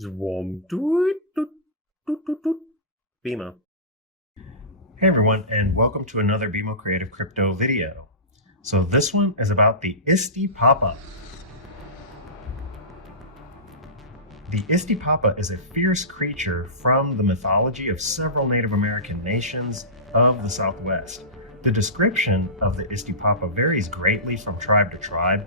Zwom. Doot, doot, doot, doot, doot. BMO. Hey everyone, and welcome to another BMO Creative crypto video. So this one is about the Isti Papa. The Isti Papa is a fierce creature from the mythology of several Native American nations of the Southwest. The description of the Isti Papa varies greatly from tribe to tribe,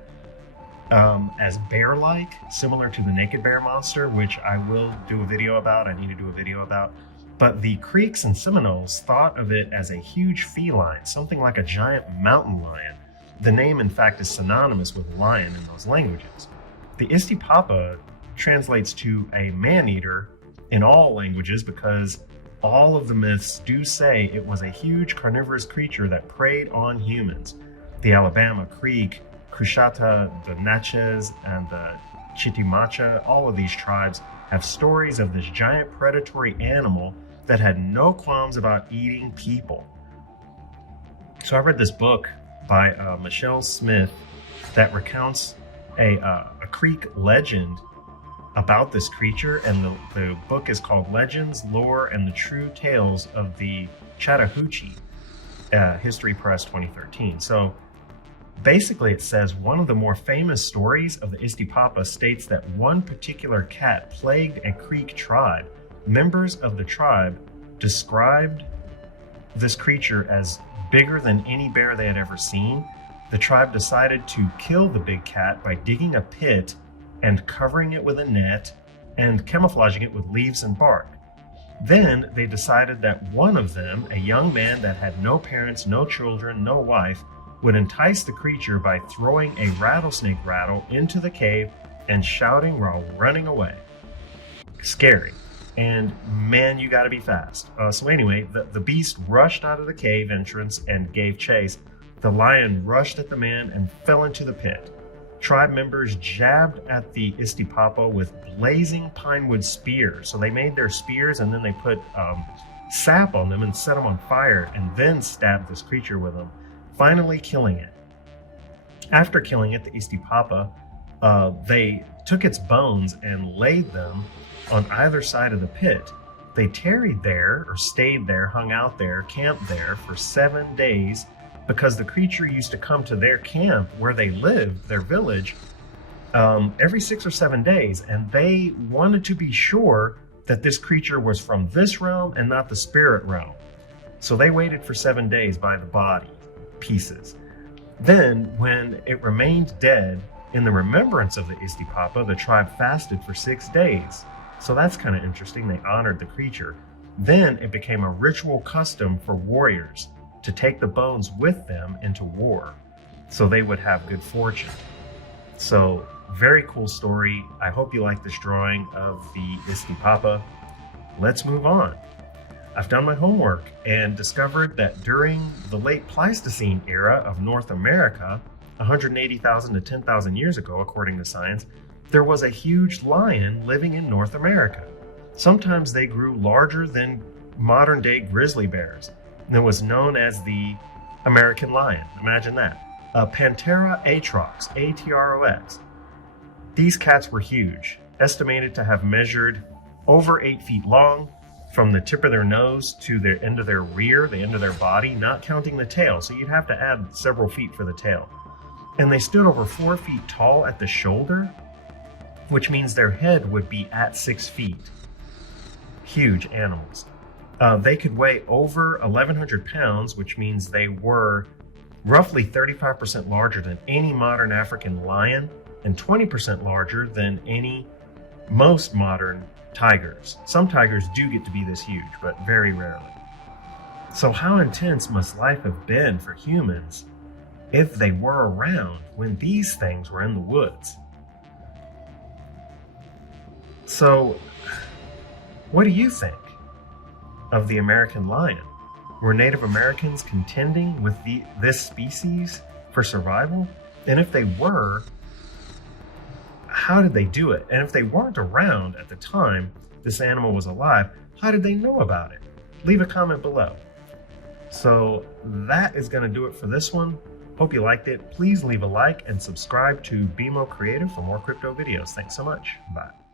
as bear-like, similar to the naked bear monster, which I will do a video about. I need to do a video about. But the Creeks and Seminoles thought of it as a huge feline, something like a giant mountain lion. The name, in fact, is synonymous with lion in those languages. The Isti Papa translates to a man-eater in all languages because all of the myths do say it was a huge carnivorous creature that preyed on humans. The Alabama, Creek, Coushatta, the Natchez, and the Chitimacha, all of these tribes have stories of this giant predatory animal that had no qualms about eating people. So I read this book by Michelle Smith that recounts a Creek legend about this creature, and the book is called Legends, Lore, and the True Tales of the Chattahoochee, History Press 2013. So basically it says one of the more famous stories of the Isti Papa states that one particular cat plagued a Creek tribe. Members of the tribe described this creature as bigger than any bear they had ever seen. The tribe decided to kill the big cat by digging a pit and covering it with a net and camouflaging it with leaves and bark. Then they decided that one of them, a young man that had no parents, no children, no wife, would entice the creature by throwing a rattlesnake rattle into the cave and shouting while running away. Scary. And man, you gotta be fast. So anyway, the beast rushed out of the cave entrance and gave chase. The lion rushed at the man and fell into the pit. Tribe members jabbed at the Isti Papa with blazing pinewood spears. So they made their spears and then they put sap on them and set them on fire and then stabbed this creature with them, finally killing it. After killing it, the Isti Papa, they took its bones and laid them on either side of the pit. They tarried there, or stayed there, hung out there, camped there for 7 days, because the creature used to come to their camp where they lived, their village, every 6 or 7 days, and they wanted to be sure that this creature was from this realm and not the spirit realm. So they waited for 7 days by the body pieces. Then, when it remained dead, in the remembrance of the Isti Papa, the tribe fasted for 6 days. So that's kind of interesting. They honored the creature. Then it became a ritual custom for warriors to take the bones with them into war, so they would have good fortune. So very cool story. I hope you like this drawing of the Isti Papa. Let's move on. I've done my homework and discovered that during the late Pleistocene era of North America, 180,000 to 10,000 years ago, according to science, there was a huge lion living in North America. Sometimes they grew larger than modern-day grizzly bears, and it was known as the American lion. Imagine that. Panthera atrox, A-T-R-O-X. These cats were huge, estimated to have measured over 8 feet long, from the tip of their nose to the end of their rear, the end of their body, not counting the tail. So you'd have to add several feet for the tail. And they stood over 4 feet tall at the shoulder, which means their head would be at 6 feet. Huge animals. They could weigh over 1,100 pounds, which means they were roughly 35% larger than any modern African lion and 20% larger than most modern tigers. Some tigers do get to be this huge, but very rarely. So how intense must life have been for humans if they were around when these things were in the woods? So what do you think of the American lion? Were Native Americans contending with this species for survival? And if they were, how did they do it? And if they weren't around at the time this animal was alive, how did they know about it? Leave a comment below. So that is going to do it for this one. Hope you liked it. Please leave a like and subscribe to BMO Creative for more crypto videos. Thanks so much. Bye.